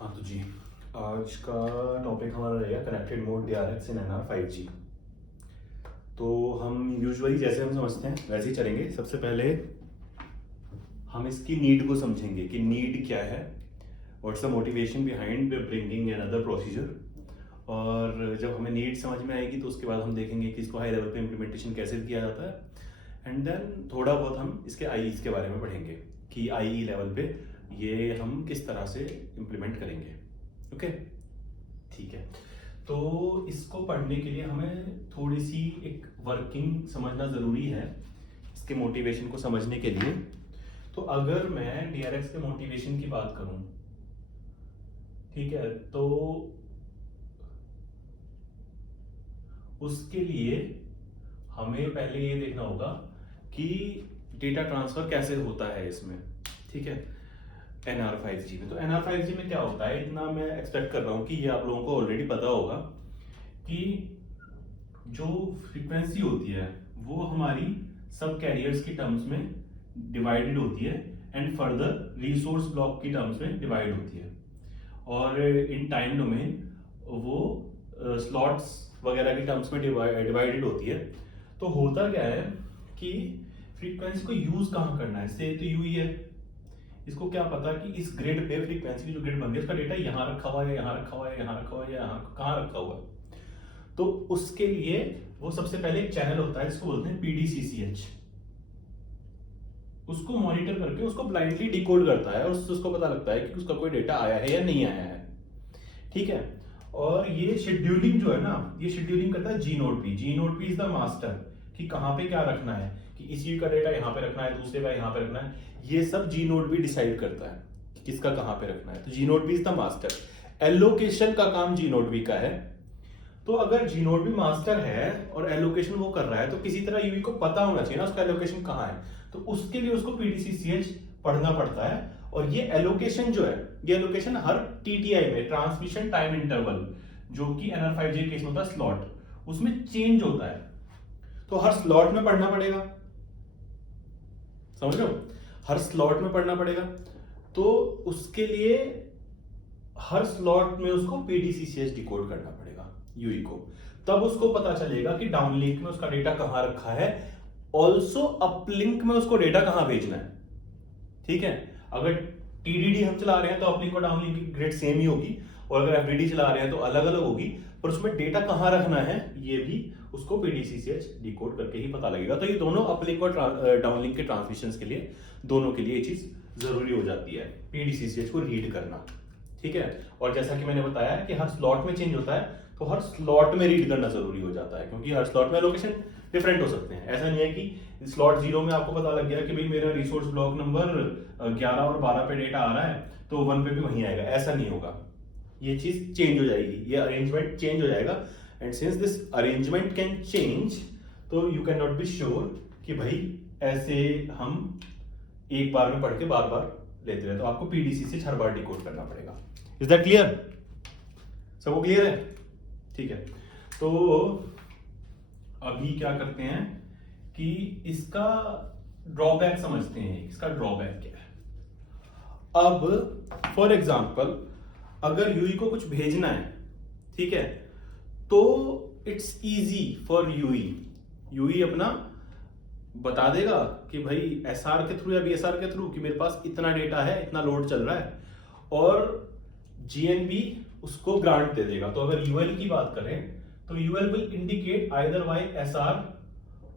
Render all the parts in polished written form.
हाँ तो जी, आज का टॉपिक हमारा रहेगा कनेक्टेड मोड DRX इन NR5G। तो हम यूजुअली जैसे हम समझते हैं वैसे ही चलेंगे। सबसे पहले हम इसकी नीड को समझेंगे कि नीड क्या है, what's the motivation behind bringing another procedure. और जब हमें नीड समझ में आएगी तो उसके बाद हम देखेंगे कि इसको हाई लेवल पे इम्प्लीमेंटेशन कैसे किया जाता है। एंड देन थोड़ा बहुत हम इसके आईईज के बारे में पढ़ेंगे कि आईई लेवल पे ये हम किस तरह से इम्प्लीमेंट करेंगे। ओके ठीक है। तो इसको पढ़ने के लिए हमें थोड़ी सी एक वर्किंग समझना ज़रूरी है इसके मोटिवेशन को समझने के लिए। तो अगर मैं DRX के मोटिवेशन की बात करूं, ठीक है, तो उसके लिए हमें पहले ये देखना होगा कि डेटा ट्रांसफर कैसे होता है इसमें। ठीक है, NR5G में। तो NR5G में क्या होता है, इतना मैं एक्सपेक्ट कर रहा हूँ कि ये आप लोगों को ऑलरेडी पता होगा कि जो फ्रीक्वेंसी होती है वो हमारी सब कैरियर्स की टर्म्स में डिवाइडेड होती है एंड फर्दर रिसोर्स ब्लॉक की टर्म्स में डिवाइड होती है। और इन टाइम डोमेन वो स्लॉट्स वगैरह की टर्म्स में डिवाइडेड होती है। तो होता क्या है कि फ्रीक्वेंसी को यूज कहाँ करना है, से तो यू ही है। इसको क्या पता कि इस ग्रिड पे फ्रीक्वेंसी की जो ग्रिड बन गई उसका डेटा यहाँ रखा हुआ है, यहाँ रखा हुआ है, यहाँ रखा हुआ है, यहाँ कहाँ रखा हुआ है। तो उसके लिए वो सबसे पहले एक चैनल होता है जिसको बोलते हैं PDCCH। उसको मॉनिटर करके उसको ब्लाइंडली डिकोड करता है और उससे उसको पता लगता है कि उसका कोई डेटा आया है या नहीं आया है। ठीक है, और ये शेड्यूलिंग जो है ना, ये शेड्यूलिंग करता है G node B is the master कि कहाँ पे क्या रखना है, कि इसी का डेटा यहाँ पे रखना है, दूसरे का यहाँ पे रखना है। ये सब जी नोड भी डिसाइड करता है कि किसका कहाँ पे रखना है। तो G node B is the master. Allocation का काम जी नोड पी का है। तो अगर जी नोड पी मास्टर है और एलोकेशन वो कर रहा है तो किसी तरह यूई को पता होना चाहिए ना उसका एलोकेशन कहाँ है। तो उसके लिए उसको PDCCH पढ़ना पड़ता है। और ये एलोकेशन जो है, ये एलोकेशन हर TTI में, ट्रांसमिशन टाइम इंटरवल, जो कि NR5G केस में होता है स्लॉट, उसमें चेंज होता है। तो हर स्लॉट में पढ़ना पड़ेगा, समझ लो, हर स्लॉट में पढ़ना पड़ेगा। तो उसके लिए हर स्लॉट में उसको PDCCH डिकोड करना पड़ेगा यूई को। तब उसको पता चलेगा कि डाउनलिंक में उसका डेटा कहां रखा है, ऑल्सो अपलिंक में उसको डेटा कहां भेजना है। ठीक है, अगर TDD हम चला रहे हैं तो अपलिंक और डाउनलिंक की ग्रिड सेम ही होगी, और अगर FDD चला रहे हैं तो अलग अलग होगी, पर उसमें डेटा कहां रखना है ये भी उसको PDCCH डिकोड करके ही पता लगेगा। तो ये दोनों अपलिंक और डाउनलिंक के ट्रांसमिशन के लिए, दोनों के लिए ये चीज जरूरी हो जाती है, PDCCH को रीड करना। ठीक है, और जैसा कि मैंने बताया कि हर स्लॉट में चेंज होता है तो हर स्लॉट में रीड करना जरूरी हो जाता है, क्योंकि हर स्लॉट में लोकेशन डिफरेंट हो सकते हैं। ऐसा नहीं है कि स्लॉट 0 में आपको पता लग गया कि भाई मेरा रिसोर्स ब्लॉक नंबर 11 और 12 पे डेटा आ रहा है तो 1 पे भी वहीं आएगा, ऐसा नहीं होगा। ये चीज चेंज हो जाएगी, ये अरेंजमेंट चेंज हो जाएगा। And since this arrangement can change, तो you can not be sure कि भाई ऐसे हम एक बार में पढ़ के बार बार लेते रहे। तो आपको PDCCH हर बार डिकोड करना पड़ेगा। Is that clear? सबको क्लियर है? ठीक है, तो अभी क्या करते हैं कि इसका ड्रॉबैक समझते हैं। इसका ड्रॉबैक क्या है? अब फॉर एग्जांपल अगर यूई को कुछ भेजना है, ठीक है, तो इट्स इजी फॉर यूई अपना बता देगा कि भाई SR के थ्रू या BSR के थ्रू कि मेरे पास इतना डेटा है, इतना लोड चल रहा है, और GNB उसको ग्रांट दे देगा। तो अगर UL की बात करें तो UL will indicate either bye SR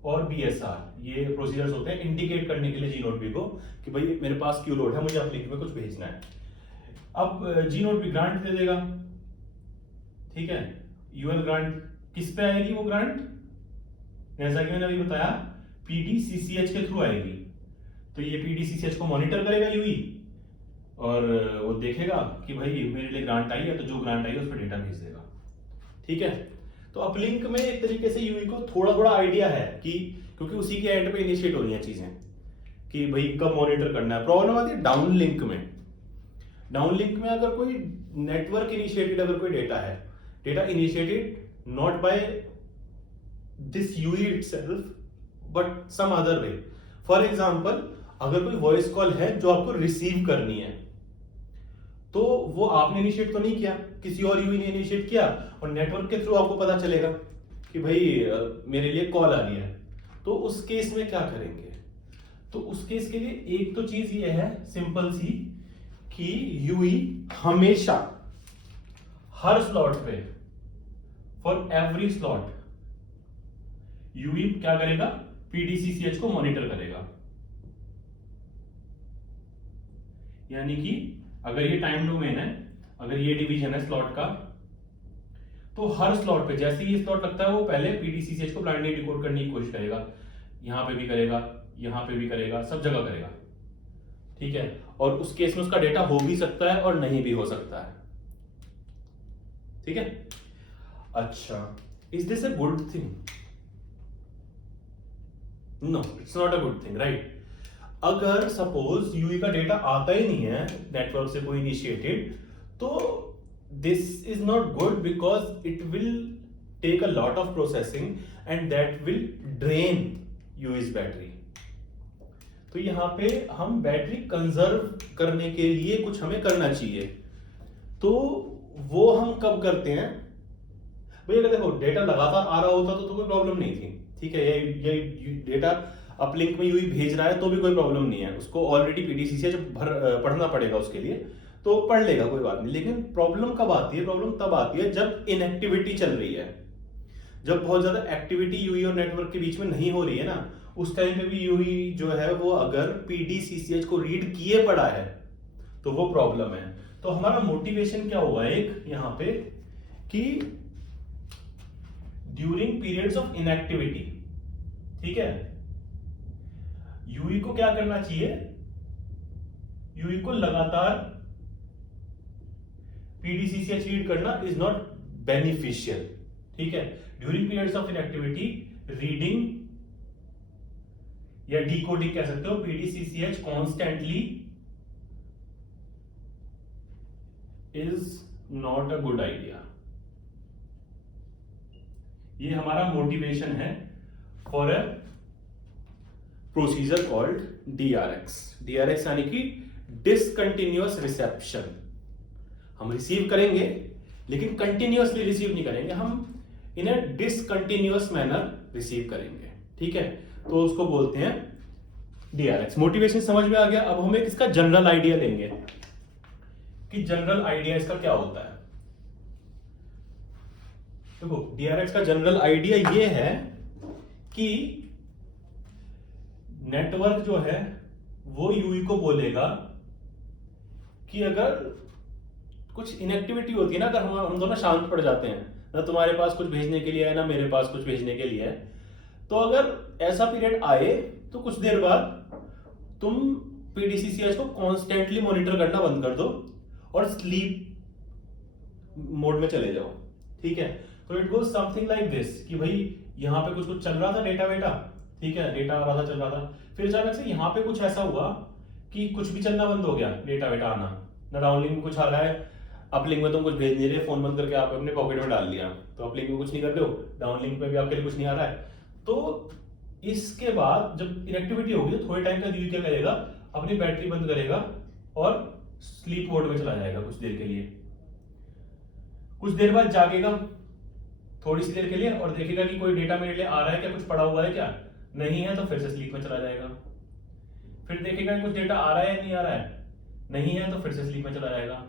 और BSR। ये प्रोसीजर्स होते हैं इंडिकेट करने के लिए जी नोड पी को कि भाई मेरे पास क्यू लोड है, मुझे अपलिंक में कुछ भेजना है। अब जी नोड पी ग्रांट दे देगा, ठीक है। UL ग्रांट किस पे आएगी? वो ग्रांट जैसा कि मैंने अभी बताया PDCCH के थ्रू आएगी। तो ये PDCCH को मॉनिटर करेगा यूई और वो देखेगा कि भाई मेरे लिए ग्रांट आई है, तो जो ग्रांट आई है उस पर डेटा भेज देगा। ठीक है, तो अपलिंक में एक तरीके से यूई को थोड़ा थोड़ा आइडिया है कि क्योंकि उसी के एंड पे इनिशिएट हो रही हैं चीजें कि भाई कब मॉनिटर करना है। प्रॉब्लम आती है डाउनलिंक में। डाउनलिंक में अगर कोई नेटवर्क इनिशिएटेड अगर कोई डेटा है, data initiated not by this UE itself but some other way. For example अगर कोई वॉइस कॉल है जो आपको रिसीव करनी है, तो वो आपने इनिशिएट तो नहीं किया, किसी और यूई ने इनिशिएट किया और नेटवर्क के थ्रू आपको पता चलेगा कि भाई मेरे लिए कॉल आ रही है। तो उस केस में क्या करेंगे? तो उस केस के लिए एक तो चीज ये है सिंपल सी कि यूई हमेशा हर स्लॉट पे, फॉर एवरी स्लॉट, यूई क्या करेगा? पीडीसीसीएच को मॉनिटर करेगा। यानी कि अगर ये टाइम डोमेन है, अगर ये डिवीजन है स्लॉट का, तो हर स्लॉट पे जैसे ही स्लॉट लगता है वो पहले पीडीसीसीएच को ब्लाइंडली डिकोड करने की कोशिश करेगा। यहां पे भी करेगा, यहां पे भी करेगा, सब जगह करेगा। ठीक है, और उस केस में उसका डेटा हो भी सकता है और नहीं भी हो सकता है। ठीक है, अच्छा, is this a good thing? No, it's not a good thing, right? अगर सपोज यूई का डेटा आता ही नहीं है नेटवर्क से कोई इनिशिएटेड, तो this is not good because it will take a lot of processing and that will drain UE's battery. तो यहां पे हम बैटरी कंजर्व करने के लिए कुछ हमें करना चाहिए। तो वो हम कब करते हैं? भैया अगर देखो डेटा लगातार आ रहा होता तो कोई प्रॉब्लम नहीं थी। ठीक है, ये डेटा अपलिंक में यूई भेज रहा है तो भी कोई प्रॉब्लम नहीं है, उसको ऑलरेडी पीडीसीसीएच पढ़ना पड़ेगा उसके लिए, तो पढ़ लेगा, कोई बात नहीं। लेकिन प्रॉब्लम कब आती है? प्रॉब्लम तब आती है जब इनएक्टिविटी चल रही है, जब बहुत ज्यादा एक्टिविटी यूई और नेटवर्क के बीच में नहीं हो रही है ना, उस टाइम पे भी यूई जो है वो अगर पीडीसीसीएच को रीड किए पड़ा है तो वो प्रॉब्लम है। तो हमारा मोटिवेशन क्या हुआ एक यहां पे कि ड्यूरिंग पीरियड्स ऑफ इनएक्टिविटी, ठीक है, यूई को क्या करना चाहिए? यूई को लगातार पीडीसीसीएच रीड करना इज नॉट बेनिफिशियल। ठीक है, during periods of inactivity reading या डिकोडिंग कह सकते हो PDCCH constantly is not a good idea. ये हमारा मोटिवेशन है for a procedure called DRX. DRX यानी कि डिसकंटिन्यूअस रिसेप्शन। हम रिसीव करेंगे लेकिन कंटिन्यूअसली रिसीव नहीं करेंगे, हम इन अ डिसकंटिन्यूअस मैनर रिसीव करेंगे। ठीक है, तो उसको बोलते हैं डीआरएक्स। मोटिवेशन समझ में आ गया। अब हम एक इसका जनरल आइडिया लेंगे कि जनरल आइडिया इसका क्या होता है। देखो, डीआरएक्स का जनरल आइडिया ये है कि नेटवर्क जो है वो यूई को बोलेगा कि अगर कुछ इनएक्टिविटी होती है ना, अगर हम दोनों शांत पड़ जाते हैं, ना तुम्हारे पास कुछ भेजने के लिए है ना मेरे पास कुछ भेजने के लिए है, तो अगर ऐसा पीरियड आए तो कुछ देर बाद तुम पीडीसीसीएच को कॉन्स्टेंटली मॉनिटर करना बंद कर दो और स्लीप मोड में चले जाओ। ठीक है, तो it goes something like this कि भाई यहां पे कुछ कुछ चल रहा था डेटा वेटा, ठीक है, डेटा आ रहा था, चल रहा था, फिर अचानक से यहां पे कुछ ऐसा हुआ कि कुछ भी चलना बंद हो गया, डेटा वेटा आना ना, डाउनलिंक में कुछ आ रहा है, अपलिंक में तुम कुछ भेज नहीं रहे, फोन बंद करके आप अपने पॉकेट में डाल लिया, तो अपलिंक में कुछ नहीं कर रहे हो, डाउनलिंक में भी आपके लिए कुछ नहीं आ रहा है। तो इसके बाद जब इनएक्टिविटी होगी तो थोड़े टाइम का यूई क्या करेगा? अपनी बैटरी बंद करेगा और स्लीप मोड में चला जाएगा कुछ देर के लिए। कुछ देर बाद जागेगा थोड़ी सी देर के लिए और देखेगा कि कोई डेटा मेरे लिए आ रहा है क्या, कुछ पड़ा हुआ है क्या, नहीं है तो फिर से स्लीप में चला जाएगा। फिर देखेगा कुछ डेटा आ रहा है नहीं आ रहा है, नहीं है तो फिर से स्लीप में चला जाएगा।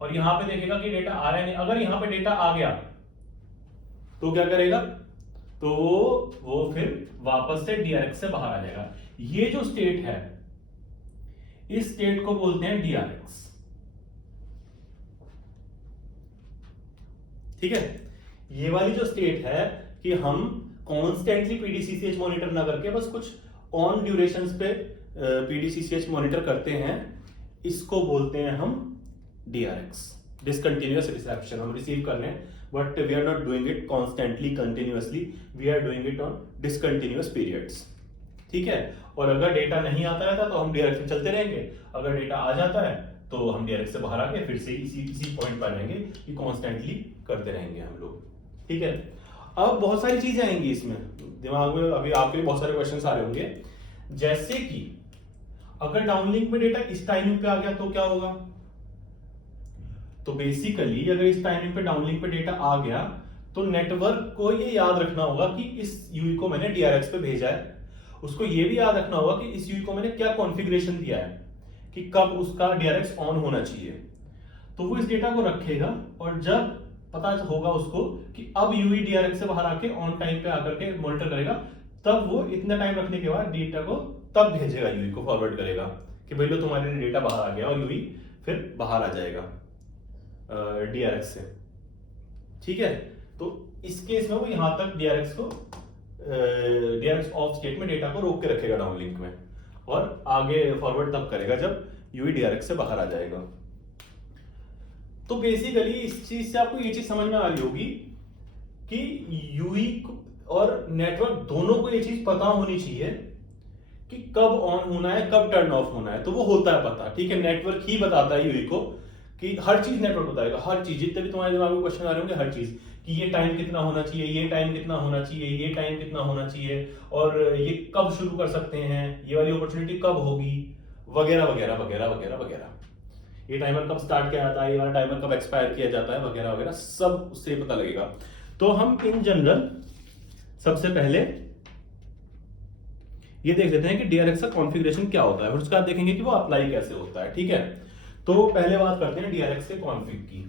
और यहां पे देखेगा कि डेटा आ रहा है नहीं, अगर यहां पे डेटा आ गया तो क्या करेगा? तो वो फिर वापस से डीआरएक्स से बाहर आ जाएगा। ये जो स्टेट है इस स्टेट को बोलते हैं डीआरएक्स। ठीक है, ये वाली जो स्टेट है कि हम कॉन्स्टेंटली पीडीसीसीएच मॉनिटर ना करके बस कुछ ऑन ड्यूरेशंस पे पीडीसीसीएच मॉनिटर करते हैं, इसको बोलते हैं हम डीआरएक्स, डिसकंटिन्यूअस रिसेप्शन। हम रिसीव कर रहे हैं but we are not doing it constantly continuously, we are doing it on discontinuous periods. ठीक है, और अगर डेटा नहीं आता रहता तो हम डीआरएक्स में चलते रहेंगे, अगर डेटा आ जाता है तो हम डीआरएक्स से बाहर आके फिर से इसी पॉइंट पर रहेंगे कि कॉन्स्टेंटली करते रहेंगे हम लोग। ठीक है, अब बहुत सारी चीजें आएंगी इसमें दिमाग में, अभी आपके भी बहुत सारे क्वेश्चंस आ रहे होंगे, जैसे कि अगर डाउनलिंक में डेटा इस टाइमिंग पे आ गया तो क्या होगा? तो बेसिकली अगर इस टाइमिंग पे डाउनलिंक पे डेटा आ गया तो नेटवर्क को ये याद रखना होगा कि इस यूई को मैंने डीआरएक्स पे भेजा है, उसको ये भी याद रखना होगा कि इस यूई को मैंने क्या कॉन्फ़िगरेशन दिया है कि कब उसका डीआरएक्स ऑन होना चाहिए। तो वो इस डेटा को रखेगा और जब पता होगा उसको कि अब यूई डीआरएक्स से बाहर आके ऑन टाइम पे आकर के मॉनिटर करेगा, तब वो इतना टाइम रखने के बाद डेटा को तब भेजेगा, यूई को फॉरवर्ड करेगा कि भाई लो तुम्हारे डेटा बाहर आ गया, और यूई फिर बाहर आ जाएगा डीआरएक्स से। ठीक है, तो इस केस में वो यहां तक डीआरएक्स ऑफ स्टेट में डेटा को रोक के रखेगा डाउनलिंक में, और आगे फॉरवर्ड तब करेगा जब यूई डीआरएक्स से बाहर आ जाएगा। तो बेसिकली इस चीज से आपको ये चीज समझ में आ रही होगी कि यूई और नेटवर्क दोनों को ये चीज पता होनी चाहिए कि कब ऑन होना है, कब टर्न ऑफ होना है। तो वो होता है पता, ठीक है, नेटवर्क ही बताता है यूई को कि हर चीज नेटवर्क बताएगा, हर चीज, जितने भी तुम्हारे दिमाग में क्वेश्चन आ रहे होंगे, हर चीज कि ये टाइम कितना होना चाहिए, ये टाइम कितना होना चाहिए, ये टाइम कितना होना चाहिए, और ये कब शुरू कर सकते हैं, ये वाली अपॉर्चुनिटी कब होगी, वगैरह वगैरह वगैरह वगैरह वगैरह, ये टाइमर कब स्टार्ट किया जाता है, ये वाला टाइमर कब एक्सपायर किया जाता है, वगैरह वगैरह, सब उससे पता लगेगा। तो हम इन जनरल सबसे पहले ये देख लेते हैं कि डीआरएक्स का कॉन्फ़िगरेशन क्या होता है, फिर उसके बाद देखेंगे कि वो अप्लाई कैसे होता है। ठीक है, तो पहले बात करते हैं डीआरएक्स के कॉन्फ़िग की।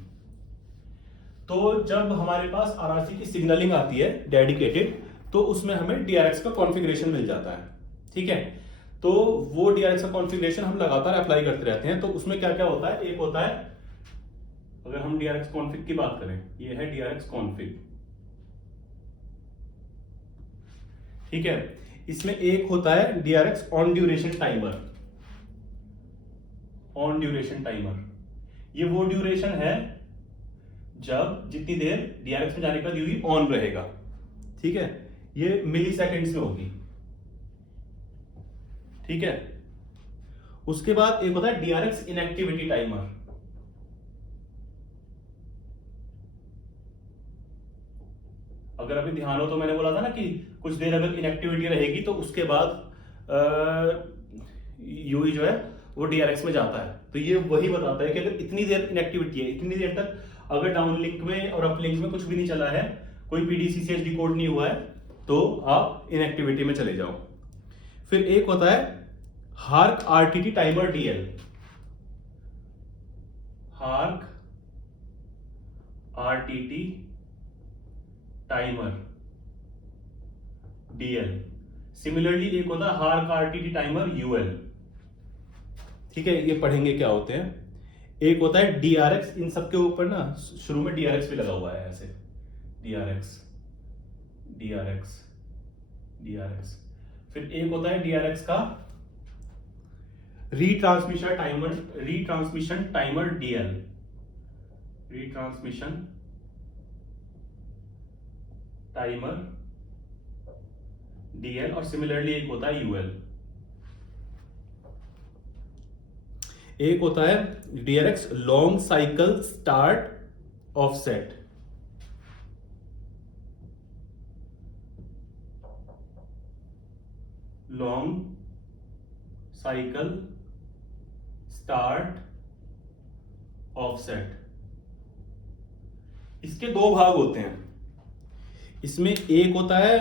तो जब हमारे पास आरआरसी की सिग्नलिंग आती है डेडिकेटेड, तो उसमें हमें डीआरएक्स का कॉन्फ़िगरेशन मिल जाता है। ठीक है, तो वो डीआरएक्स का कॉन्फ़िगरेशन हम लगातार अप्लाई करते रहते हैं। तो उसमें क्या क्या होता है, एक होता है, अगर हम डीआरएक्स कॉन्फ़िग की बात करें, ये है डीआरएक्स कॉन्फ़िग। ठीक है, इसमें एक होता है DRX on duration timer. On duration timer, ये वो ड्यूरेशन है जब जितनी देर डीआरएक्स में जाने का यूई ऑन रहेगा। ठीक है, ये मिली सेकेंड्स में होगी। ठीक है, उसके बाद एक होता है डीआरएक्स इनएक्टिविटी टाइमर। अगर अभी ध्यान हो तो मैंने बोला था ना कि कुछ देर अगर इनएक्टिविटी रहेगी तो उसके बाद यूई जो है वो डीआरएक्स में जाता है। तो ये वही बताता है कि अगर इतनी देर इनएक्टिविटी है, इतनी देर तक अगर डाउनलिंक में और अपलिंक में कुछ भी नहीं चला है, कोई पीडीसीसीएच डिकोड नहीं हुआ है, तो आप इनएक्टिविटी में चले जाओ। फिर एक होता है hark RTT timer DL. Hark RTT timer DL. Similarly एक होता है हार्क आरटीटी टाइमर यूएल। ठीक है, ये पढ़ेंगे क्या होते हैं। एक होता है डीआरएक्स, इन सब के ऊपर ना शुरू में डीआरएक्स भी लगा हुआ है ऐसे, डीआरएक्स डीआरएक्स डीआरएक्स। फिर एक होता है डीआरएक्स का retransmission timer DL. Retransmission timer DL. और सिमिलरली एक होता है यूएल। एक होता है DRX long cycle start offset. Long cycle start offset. इसके दो भाग होते हैं। इसमें एक होता है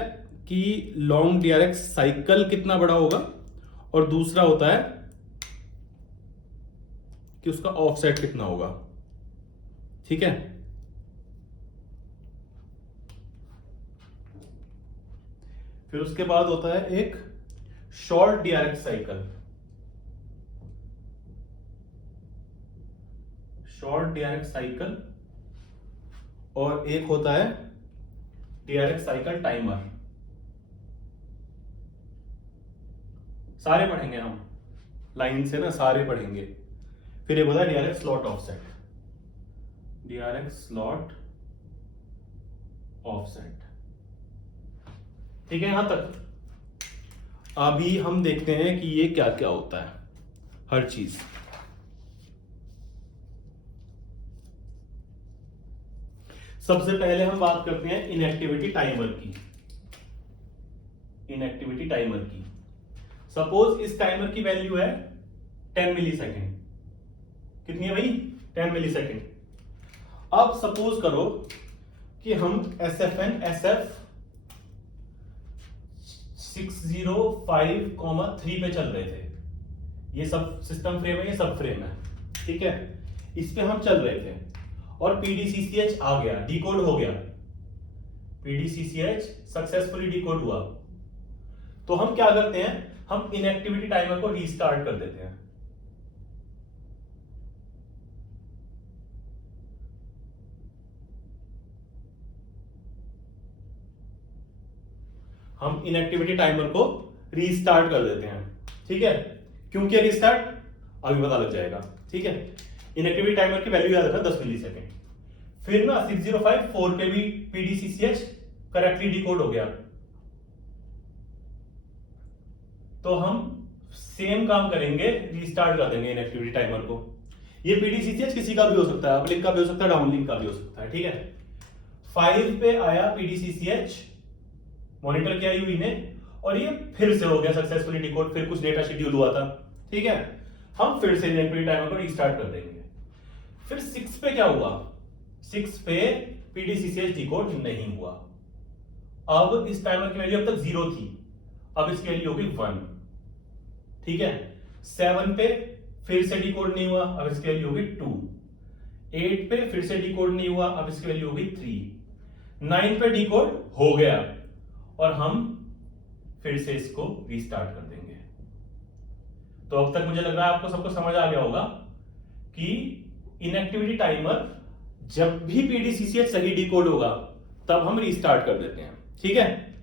कि लॉन्ग डीआरएक्स साइकिल कितना बड़ा होगा, और दूसरा होता है कि उसका ऑफसेट कितना होगा। ठीक है, फिर उसके बाद होता है एक short DRX cycle. Short DRX cycle, और एक होता है डीआरएक्स साइकिल टाइमर। सारे पढ़ेंगे हम लाइन से ना, सारे पढ़ेंगे। फिर एक होता है DRX slot offset. DRX slot offset. ठीक है, यहां तक। अभी हम देखते हैं कि ये क्या क्या होता है, हर चीज। सबसे पहले हम बात करते हैं इनएक्टिविटी टाइमर की। इनएक्टिविटी टाइमर की, सपोज इस टाइमर की वैल्यू है 10 मिली सेकेंड। कितनी है भाई? 10 मिली सेकेंड। अब सपोज करो कि हम SFN SF 605,3 पे चल रहे थे। ये सब सिस्टम फ्रेम है, ये सब फ्रेम है, ठीक है। इस पे हम चल रहे थे और PDCCH आ गया, डिकोड हो गया, PDCCH सक्सेसफुली डिकोड हुआ। तो हम क्या करते हैं, हम इनएक्टिविटी टाइमर को रीस्टार्ट कर देते हैं। हम इनएक्टिविटी टाइमर को रीस्टार्ट कर देते हैं, ठीक है। क्यों किया रीस्टार्ट, अभी पता लग जाएगा, ठीक है। इनएक्टिविटी टाइमर की वैल्यू याद रखना 10 मिली सेकेंड। फिर ना 6054 पे भी PDCCH करेक्टली डिकोड हो गया। तो हम सेम काम करेंगे, रीस्टार्ट कर देंगे इनएक्टिविटी टाइमर को। ये PDCCH किसी का भी हो सकता है, अपलिंक का भी हो सकता है, डाउनलिंक का भी हो सकता है, ठीक है। 5 पे आया PDCCH, मॉनिटर किया यूई ने, और ये फिर से हो गया सक्सेसफुली डिकोड। फिर कुछ डेटा शेड्यूल हुआ था, ठीक है। हम फिर से इनएक्टिविटी टाइमर को रीस्टार्ट कर देंगे। फिर 6 पे क्या हुआ, 6 पे PDCCH डिकोड नहीं हुआ। अब इस टाइमर की वैल्यू अब तक 0 थी, अब इसकी वैल्यू होगी 1, ठीक है। 7 पे फिर से डिकोड नहीं हुआ, अब इसकी वैल्यू होगी 2। 8 पे फिर से डिकोड नहीं हुआ, अब इसकी वैल्यू होगी 3। 9 पे डिकोड हो गया और हम फिर से इसको रीस्टार्ट कर देंगे। तो अब तक मुझे लग रहा है आपको सबको समझ आ गया होगा कि इनएक्टिविटी टाइमर जब भी PDCCH सही डिकोड होगा तब हम रीस्टार्ट कर देते हैं, ठीक है,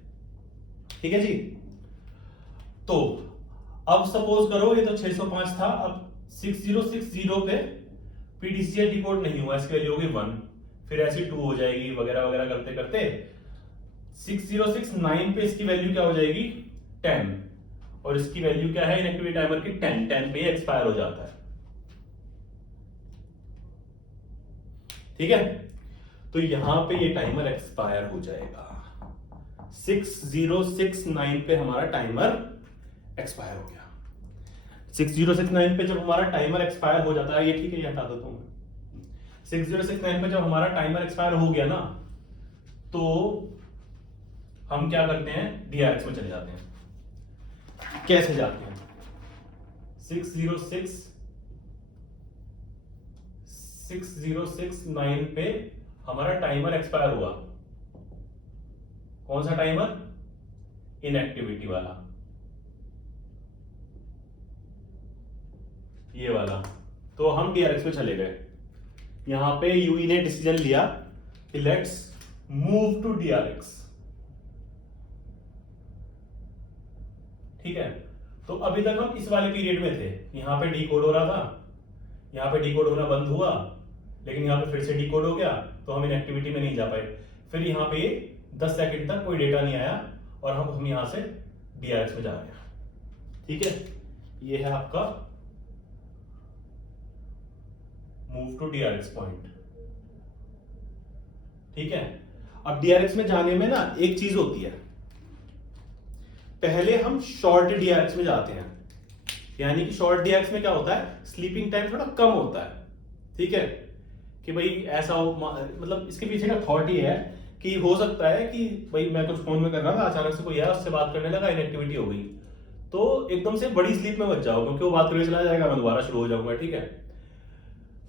ठीक है जी। तो अब सपोज करो ये तो 605 था, अब 6060 पे PDCCH डिकोड नहीं हुआ, इसकी वैल्यू होगी 1, फिर ऐसी 2 हो जाएगी, वगैरह वगैरह करते करते 6069 पे इसकी वैल्यू क्या हो जाएगी 10, और इसकी वैल्यू क्या है इनएक्टिविटी टाइमर की 10 पे एक्सपायर हो जाता है, ठीक है। तो यहां पे ये टाइमर एक्सपायर हो जाएगा। 6069 पे हमारा टाइमर एक्सपायर हो गया। 6069 पे जब हमारा टाइमर एक्सपायर हो जाता है, ये ठीक है, ये हटा देता हूं मैं। 6069 पे जब हमारा टाइमर एक्सपायर हो गया ना, तो हम क्या करते हैं, DRX में चले जाते हैं। कैसे जाते हैं, 6069 पे हमारा टाइमर एक्सपायर हुआ। कौन सा टाइमर, इनएक्टिविटी वाला, ये वाला। तो हम DRX में चले गए। यहां पे यूई ने डिसीजन लिया कि लेट्स मूव टू DRX, ठीक है। तो अभी तक हम इस वाले पीरियड में थे, यहां पे डिकोड हो रहा था, यहां पे डिकोड होना बंद हुआ, लेकिन यहां पे फिर से डिकोड हो गया, तो हम इनएक्टिविटी में नहीं जा पाए। फिर यहां पे 10 सेकंड तक कोई डेटा नहीं आया और हम यहां से DRX में जा रहे हैं, ठीक है। ये है आपका मूव टू DRX पॉइंट, ठीक है। अब DRX में जाने में ना एक चीज होती है, पहले हम शॉर्ट DRX में जाते हैं, यानी कि शॉर्ट DRX में क्या होता है, स्लीपिंग टाइम थोड़ा कम होता है, ठीक है। कि भाई ऐसा हो, मतलब इसके पीछे का थॉट ये है कि हो सकता है कि भाई मैं कुछ फोन में कर रहा था, अचानक से कोई आया, उससे बात करने लगा, इनएक्टिविटी हो गई, तो एकदम से बड़ी स्लीप में बच जाओ, क्योंकि वो बात करके चला जाएगा, मैं दोबारा शुरू हो जाऊंगा, ठीक है।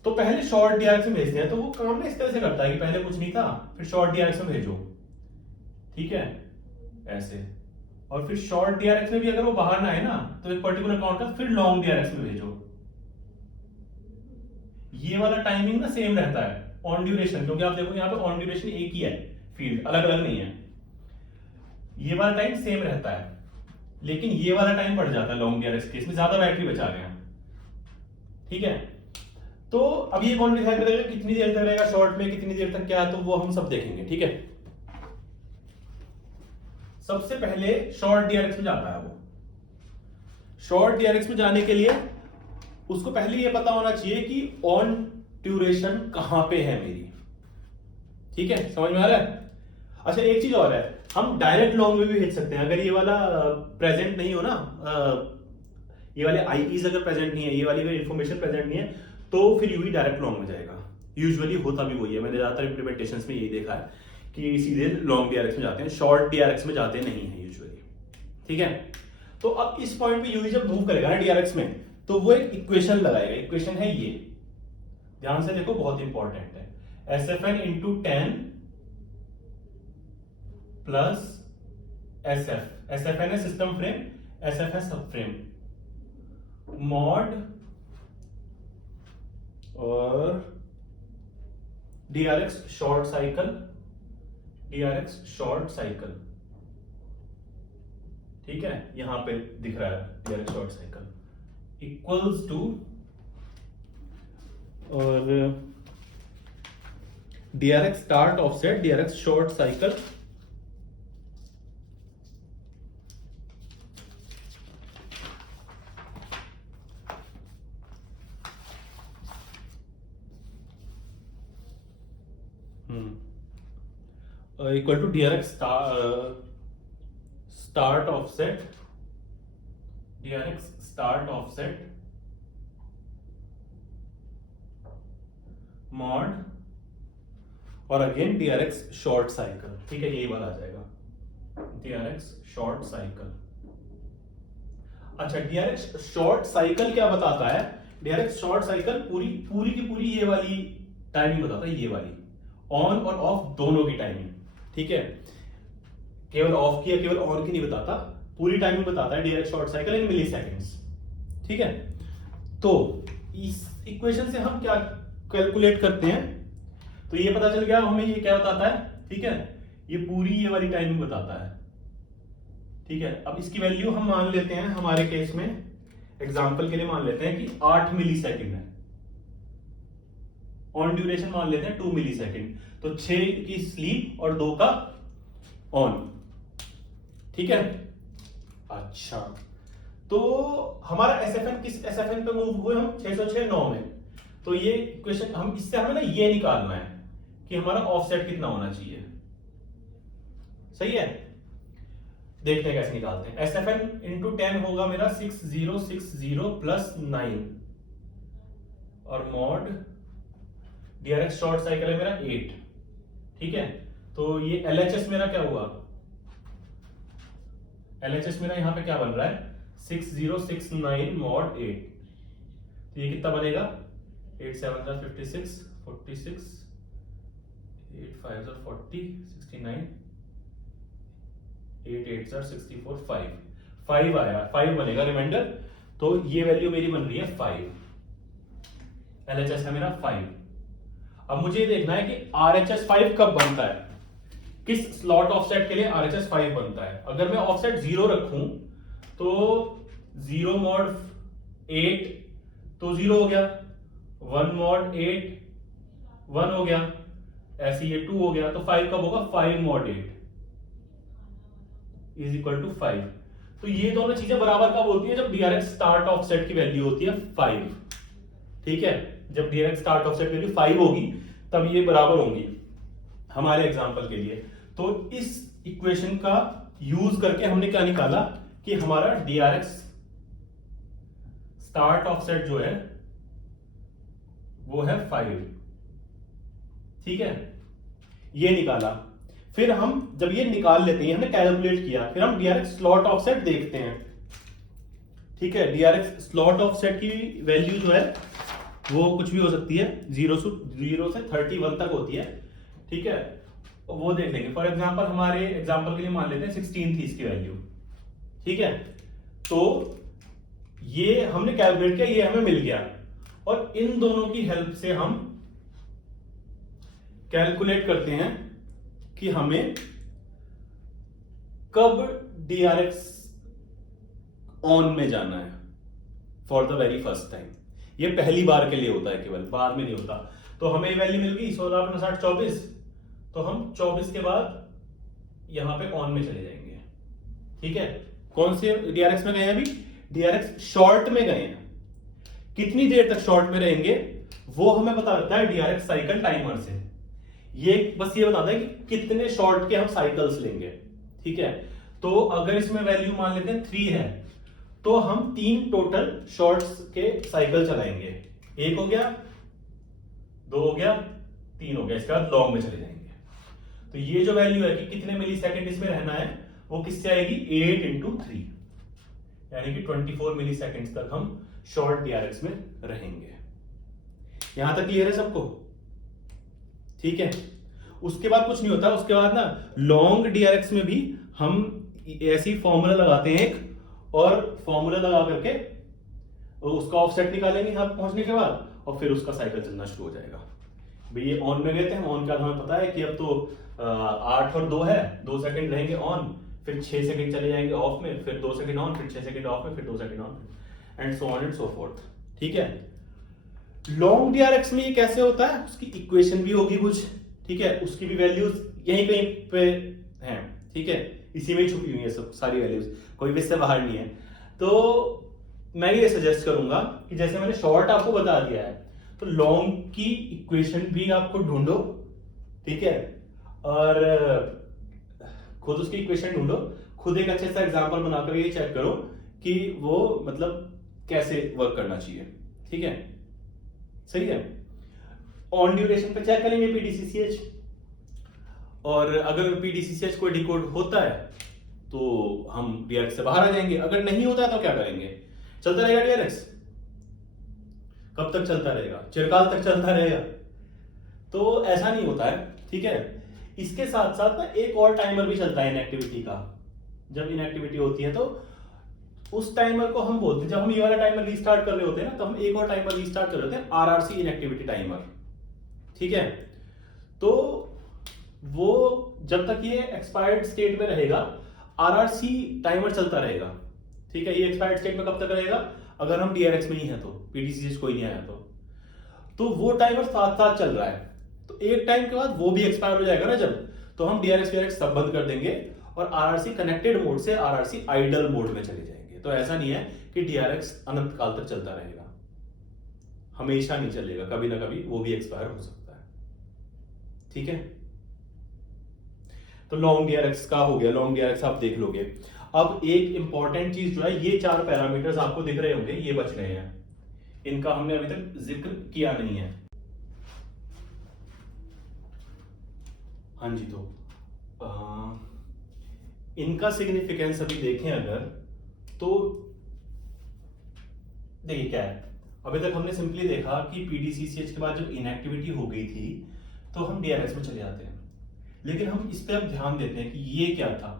तो पहले शॉर्ट DRX में भेजते हैं, तो वो काम ना इस तरह से करता है कि पहले कुछ नहीं था, फिर शॉर्ट DRX में भेजो, ठीक है, ऐसे। और फिर शॉर्ट DRX में भी अगर वो बाहर ना आए ना, तो एक पर्टिकुलर काउंट का फिर लॉन्ग DRX में भेजो। ये वाला टाइमिंग ना सेम रहता है ऑन ड्यूरेशन, क्योंकि आप देखो यहाँ पे ऑन ड्यूरेशन एक ही है, फील्ड अलग अलग नहीं है। ये वाला टाइम सेम रहता है, लेकिन ये वाला टाइम बढ़ जाता है लॉन्ग DRX के, इसमें ज्यादा बैटरी बचा रहे हैं, ठीक है। तो अब ये कौन डिसाइड करेगा कितनी देर तक रहेगा शॉर्ट में, कितनी देर तक क्या, तो वो हम सब देखेंगे, ठीक है। सबसे पहले शॉर्ट DRX में जाता है वो। शॉर्ट DRX में जाने के लिए उसको पहले ये पता होना चाहिए कि ऑन ड्यूरेशन कहां पे है मेरी, ठीक है, समझ में आ रहा है। अच्छा एक चीज और है, हम डायरेक्ट लॉन्ग में भी भेज सकते हैं, अगर ये वाला प्रेजेंट नहीं हो ना, ये वाले आईईज अगर प्रेजेंट नहीं है, ये वाली अगर इंफॉर्मेशन प्रेजेंट नहीं है, तो फिर यूई डायरेक्ट लॉन्ग में जाएगा, यूजुअली होता भी वही है, मैंने ज्यादातर इंप्लीमेंटेशंस में यही देखा है कि सीधे लॉन्ग डीआरएक्स में जाते हैं, शॉर्ट डीआरएक्स में जाते नहीं है यूजुअली। ठीक है, तो अब इस पॉइंट पे यूवी जब मूव करेगा ना डीआरएक्स में, तो वो एक इक्वेशन लगाएगा। इक्वेशन है ये, ध्यान से देखो, बहुत इंपॉर्टेंट है। SFN into 10 plus SF, SFN है सिस्टम फ्रेम, SF है सब फ्रेम, मॉड और DRX short cycle, DRX short cycle. ठीक है, यहां पे दिख रहा है DRX short cycle equals to, और DRX start offset, DRX short cycle equal to DRX start offset, DRX start offset mod और अगेन DRX शॉर्ट साइकिल। ठीक है, यही बात आ जाएगा, DRX शॉर्ट साइकिल। अच्छा, DRX शॉर्ट साइकिल क्या बताता है? DRX शॉर्ट साइकिल पूरी की पूरी ये वाली टाइमिंग बताता है, ये वाली ऑन और ऑफ दोनों की टाइमिंग। ठीक है, केवल ऑफ की या केवल ऑन की नहीं बताता, पूरी टाइमिंग बताता है DRX short cycle in milliseconds. ठीक है, तो इस इक्वेशन से हम क्या कैलकुलेट करते हैं? तो ये पता चल गया हमें, ये क्या बताता है? ठीक है, ये पूरी ये वाली टाइमिंग बताता है। ठीक है, अब इसकी वैल्यू हम मान लेते हैं, हमारे केस में एग्जांपल के लिए मान लेते हैं कि 8 मिली सेकेंड है, ऑन ड्यूरेशन मान लेते हैं 2 मिली सेकेंड, तो 6 की स्लीप और 2 का ऑन। ठीक है, अच्छा, तो हमारा SFN किस SFN पे मूव हुए हम? 606 में। तो ये इक्वेशन हम, इससे हमें ना ये निकालना है कि हमारा ऑफसेट कितना होना चाहिए। सही है, देखते हैं कैसे निकालते हैं। SFN इंटू 10 होगा मेरा 6060 प्लस 9 और मॉड DRX शॉर्ट साइकिल है मेरा 8। ठीक है, तो ये LHS मेरा क्या हुआ? LHS मेरा यहां पे क्या बन रहा है? 6069 मॉड 8। तो ये कितना बनेगा? 8 7 56 46 8 5 40 69 8 8 64 5 आया, 5 बनेगा रिमाइंडर। तो ये वैल्यू मेरी बन रही है 5। LHS है मेरा 5। अब मुझे ये देखना है कि RHS 5 कब बनता है, किस स्लॉट ऑफसेट के लिए RHS 5 बनता है। अगर मैं ऑफसेट 0 रखूं तो 0 मॉड 8 तो 0 हो गया, 1 मॉड 8 1 हो गया, ऐसे ये 2 हो गया, तो 5 कब होगा? 5 मॉड 8 इज इक्वल टू 5। तो ये दोनों चीजें बराबर कब होती है? जब DRX स्टार्ट ऑफसेट की वैल्यू होती है 5। ठीक है, जब DRX स्टार्ट ऑफसेट वैल्यू 5 होगी तब ये बराबर होंगी हमारे एग्जांपल के लिए। तो इस इक्वेशन का यूज करके हमने क्या निकाला कि हमारा DRX स्टार्ट ऑफसेट जो है वो है 5। ठीक है, ये निकाला। फिर हम जब ये निकाल लेते हैं, हमने कैलकुलेट किया, फिर हम DRX स्लॉट ऑफसेट देखते हैं। ठीक है, DRX स्लॉट ऑफसेट की वैल्यू जो है वो कुछ भी हो सकती है, 0 से 31 तक होती है। ठीक है, वो देख लेंगे। फॉर एग्जांपल हमारे एग्जांपल के लिए मान लेते हैं 16 थी इसकी वैल्यू। ठीक है, तो ये हमने कैलकुलेट किया, ये हमें मिल गया, और इन दोनों की हेल्प से हम कैलकुलेट करते हैं कि हमें कब DRX ऑन में जाना है for the very first time. ये पहली बार के लिए होता है, केवल बाद में नहीं होता। तो हमें वैल्यू मिल गई 16 × 24, तो हम 24 के बाद यहां पे ऑन में चले जाएंगे। ठीक है, कौन से DRX में गए हैं? अभी DRX शॉर्ट में गए हैं। कितनी देर तक शॉर्ट में रहेंगे वो हमें पता लगता है DRX साइकिल टाइमर से। ये बस ये बताता है कि कितने शॉर्ट के हम साइकिल्स लेंगे। ठीक है, तो अगर इसमें वैल्यू मान लेते हैं 3 है, तो हम 3 टोटल शॉर्ट्स के साइकिल चलाएंगे। एक हो गया, 2 हो गया, 3 हो गया, इसके बाद लॉन्ग में चले जाएंगे। तो ये जो वैल्यू है कि कितने मिली सेकेंड इसमें रहना है, वो किससे आएगी, 8 × 3, यानी कि 24 मिली सेकेंड तक हम शॉर्ट DRX में रहेंगे। यहां तक क्लियर है सबको? ठीक है। उसके बाद कुछ नहीं होता, उसके बाद ना लॉन्ग DRX में भी हम ऐसी फॉर्मूला लगाते हैं एक, और फॉर्मूला लगा करके उसका ऑफसेट निकालेंगे यहां पहुंचने के बाद, और फिर उसका साइकिल चलना शुरू हो जाएगा। भाई ये ऑन में गए थे हम, ऑन का हमें पता है कि अब तो 8 और 2 है, 2 सेकंड रहेंगे ऑन, फिर 6 सेकंड चले जाएंगे ऑफ में, फिर 2 सेकंड ऑन, फिर 6 सेकंड ऑफ में, फिर 2 second on, and so on and so fourth. ठीक है। लॉन्ग DRX में ये कैसे होता है, उसकी इक्वेशन भी होगी कुछ, ठीक है, उसकी भी वैल्यूज यहीं कहीं पे हैं, ठीक है, इसी में छुपी हुई है सब सारी वैल्यूज, कोई भी इससे बाहर नहीं है। तो मैं ये सजेस्ट करूंगा कि जैसे मैंने शॉर्ट आपको बता दिया है, तो लॉन्ग की इक्वेशन भी आपको ढूंढो, ठीक है, और खुद उसकी इक्वेशन ढूंढो, खुद एक अच्छे सा एग्जांपल बनाकर ये चेक करो कि वो मतलब कैसे वर्क करना चाहिए। ठीक है, सही है। ऑन ड्यूरेशन पे चेक करेंगे PDCCH, और अगर PDCCH कोई डिकोड होता है तो हम DRX से बाहर आ जाएंगे, अगर नहीं होता है तो क्या करेंगे, चलता रहेगा DRX। कब तक चलता रहेगा, चिरकाल तक चलता रहेगा। तो ऐसा नहीं होता है, ठीक है। इसके साथ साथ ना एक और टाइमर भी चलता है इनएक्टिविटी का। जब इनएक्टिविटी होती है तो उस टाइमर को हम बोलते हैं, जब हम ये वाला टाइमर रीस्टार्ट कर रहे होते हैं ना, तो हम एक और टाइमर रीस्टार्ट कर रहे होते हैं, RRC इनएक्टिविटी टाइमर। ठीक है, तो वो जब तक ये एक्सपायर्ड स्टेट में रहेगा RRC टाइमर चलता रहेगा। ठीक है, ये एक्सपायर्ड स्टेट में कब तक रहेगा, अगर हम DRX में ही है तो, PDCCH कोई नहीं आया तो वो टाइमर साथ साथ चल रहा है। तो एक टाइम के बाद वो भी एक्सपायर हो जाएगा ना जब, तो हम DRX सब बंद कर देंगे और RRC कनेक्टेड मोड से RRC आइडल मोड में चले जाएंगे। तो ऐसा नहीं है कि DRX अनंत काल तक चलता रहेगा, हमेशा नहीं चलेगा, कभी ना कभी वो भी एक्सपायर हो सकता है। ठीक है, तो लॉन्ग DRX का हो गया, लॉन्ग DRX आप देख लोगे। अब एक इंपॉर्टेंट चीज जो है, ये 4 पैरामीटर्स आपको दिख रहे होंगे, ये बच गए हैं, इनका हमने अभी तक जिक्र किया नहीं है। हाँ जी, तो इनका सिग्निफिकेंस अभी देखें अगर, तो देखिए क्या है, अभी तक हमने सिंपली देखा कि PDCCH के बाद जब इनएक्टिविटी हो गई थी तो हम DRX में चले जाते हैं, लेकिन हम इस पे अब ध्यान देते हैं कि ये क्या था।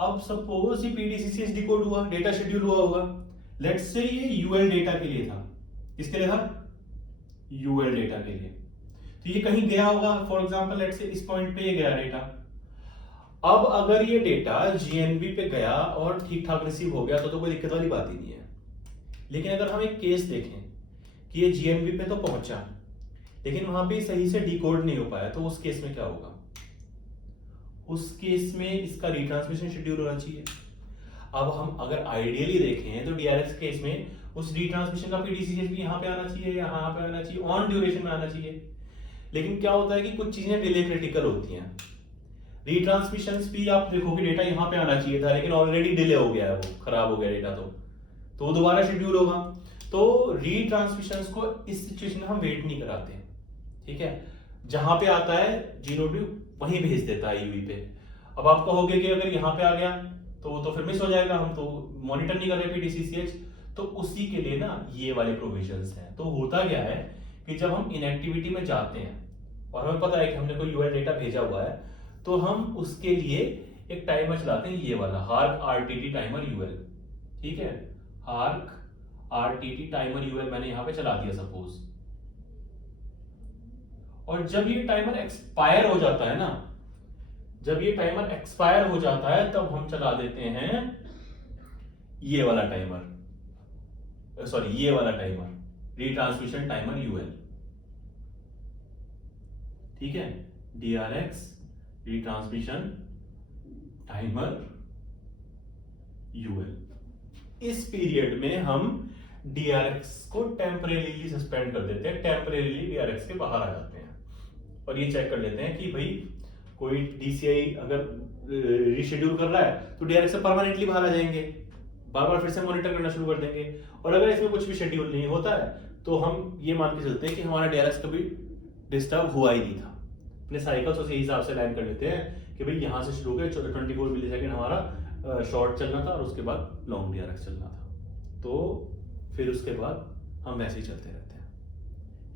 अब सपोज ये PDCCH डिकोड हुआ, डेटा शेड्यूल हुआ होगा, लेट्स से ये UL डेटा के लिए था। किसके लिए था, UL डेटा के लिए। तो ये कहीं गया होगा, फॉर एग्जांपल लेट्स से इस पॉइंट पे ये गया डेटा। अब अगर ये डेटा GNB पे गया और ठीक ठाक रिसीव हो गया तो कोई दिक्कत वाली बात ही नहीं है। लेकिन अगर हम एक केस देखें कि ये GNB पे तो पहुंचा, लेकिन वहां पे सही से डिकोड नहीं हो पाया, तो उस केस में क्या होगा, उस केस में इसका रिट्रांसमिशन शेड्यूल होना चाहिए। अब हम अगर आइडियली देखें तो DRX केस में उस रिट्रांसमिशन का PDCCH भी यहाँ पे आना चाहिए, यहाँ पे आना चाहिए, ऑन ड्यूरेशन में आना चाहिए। लेकिन क्या होता है कि कुछ चीजें डिले क्रिटिकल होती हैं। रिट्रांसमिशंस भी आप देखोगे डेटा यहाँ पे आना चाहिए था, लेकिन ऑलरेडी डिले हो गया है, वो खराब हो गया डेटा, तो वो दोबारा शेड्यूल होगा। तो रिट्रांसमिशंस को इस सिचुएशन में हम वेट नहीं कराते हैं। ठीक है, जहां पे आता है G0 वहीं भेज देता है UV पे। अब आप कहोगे कि अगर यहाँ पे आ गया तो फिर मिस हो जाएगा, हम तो मॉनिटर नहीं कर रहे PDCCH। तो उसी के लिए ना ये वाले प्रोविजंस हैं। तो होता क्या है कि जब हम इनएक्टिविटी में जाते हैं और हमें पता है कि हमने कोई UL डेटा भेजा हुआ है, तो हम उसके लिए एक टाइमर चलाते हैं, ये वाला हार्क RTT टाइमर UL। ठीक है, हार्क RTT टाइमर UL मैंने यहां पे चला दिया सपोज, और जब ये टाइमर एक्सपायर हो जाता है ना, जब ये टाइमर एक्सपायर हो जाता है तब हम चला देते हैं ये वाला टाइमर, सॉरी ये वाला टाइमर, रिट्रांसमिशन टाइमर UL। ठीक है, DRX रिट्रांसमिशन टाइमर UL। इस पीरियड में हम DRX को टेम्परेरीली सस्पेंड कर देते हैं, टेम्परेरीली DRX के बाहर आ जाते हैं, और ये चेक कर लेते हैं कि भाई कोई DCI अगर रीशेड्यूल कर रहा है तो DRX से परमानेंटली बाहर आ जाएंगे, बार बार फिर से मॉनिटर करना शुरू कर देंगे। और अगर इसमें कुछ भी शेड्यूल नहीं होता है तो हम ये मान के चलते हैं कि हमारा DRX कभी डिस्टर्ब हुआ ही नहीं था। अपने साइकिल्स उसी हिसाब से लाइन कर लेते हैं कि भाई यहाँ से शुरू होकर 24 मिली सेकेंड हमारा शॉर्ट चलना था और उसके बाद लॉन्ग DRX चलना था। तो फिर उसके बाद हम वैसे ही चलते रहते हैं।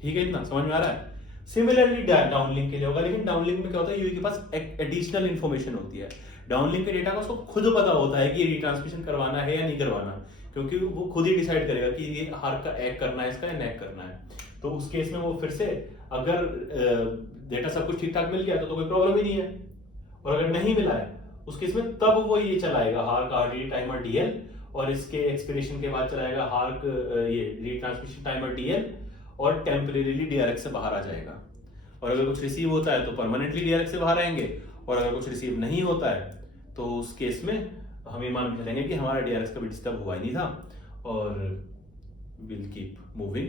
ठीक है, इतना समझ में आ रहा है। सिमिलरली डाउनलिंक के लिए होगा, लेकिन डाउनलिंक में क्या होता है, यूई के पास एडिशनल इन्फॉर्मेशन होती है। डाउनलिंक के डेटा का उसको खुद पता होता है कि रिट्रांसमिशन करवाना है या नहीं करवाना, क्योंकि वो खुद ही डिसाइड करेगा कि ये हार्क का एग करना है, इसका नेक करना है। तो उस केस में वो फिर से, अगर डेटा सब कुछ ठीक ठाक मिल गया तो कोई प्रॉब्लम ही नहीं है, और अगर नहीं मिला है उस केस में तब वो ये चलाएगा हार्क RD टाइमर DL, और इसके एक्सपिरेशन के बाद चलाएगा हार्क ये रिट्रांसमिशन टाइमर DL, और टेम्परेरीली DRX से बाहर आ जाएगा। और अगर कुछ रिसीव होता है तो परमानेंटली DRX से बाहर आएंगे, और अगर कुछ रिसीव नहीं होता है तो उस केस में हम ये मान के चलेंगे कि हमारा DRX कभी डिस्टर्ब हुआ ही नहीं था, और will keep moving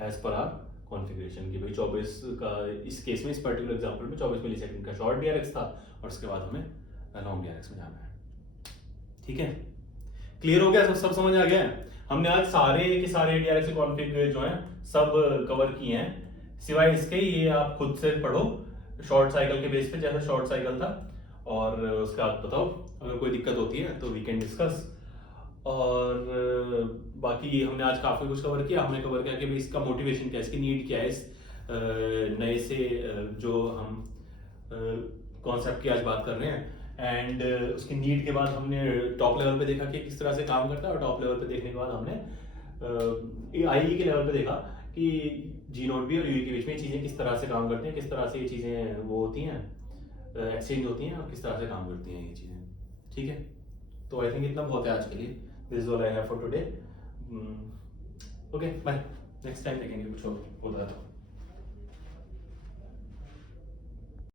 as per our configuration की भाई 24 का, इस केस में इस पर्टिकुलर एग्जांपल में 24 मिली सेकंड का शॉर्ट DRX था, और उसके बाद हमें लॉन्ग DRX में जाना है। ठीक है, क्लियर हो गया, सब समझ आ गया है। हमने आज सारे के सारे DRX कॉन्फ़िग जो है सब कवर किए हैं, सिवाय इसके ये आप खुद से पढ़ो शॉर्ट साइकिल के बेस पे, जैसा शॉर्ट साइकिल था, और उसके बाद बताओ अगर कोई दिक्कत होती है तो वी कैन डिस्कस। और बाकी हमने आज काफ़ी कुछ कवर किया। हमने कवर किया कि भाई इसका मोटिवेशन क्या है, इसकी नीड क्या है, इस नए से जो हम कॉन्सेप्ट की आज बात कर रहे हैं। एंड उसकी नीड के बाद हमने टॉप लेवल पे देखा कि किस तरह से काम करता है, और टॉप लेवल पे देखने के बाद हमने आई के लेवल पे देखा कि G0B और UI के बीच में चीज़ें किस तरह से काम करती हैं, किस तरह से ये चीज़ें वो होती हैं, एक्सचेंज होती हैं, और किस तरह से काम करती हैं ये चीज़ें। ठीक है, तो आई थिंक इतना बहुत है आज के लिए। This is all I have for today. Okay bye, next time देखेंगे कुछ और होता है तो।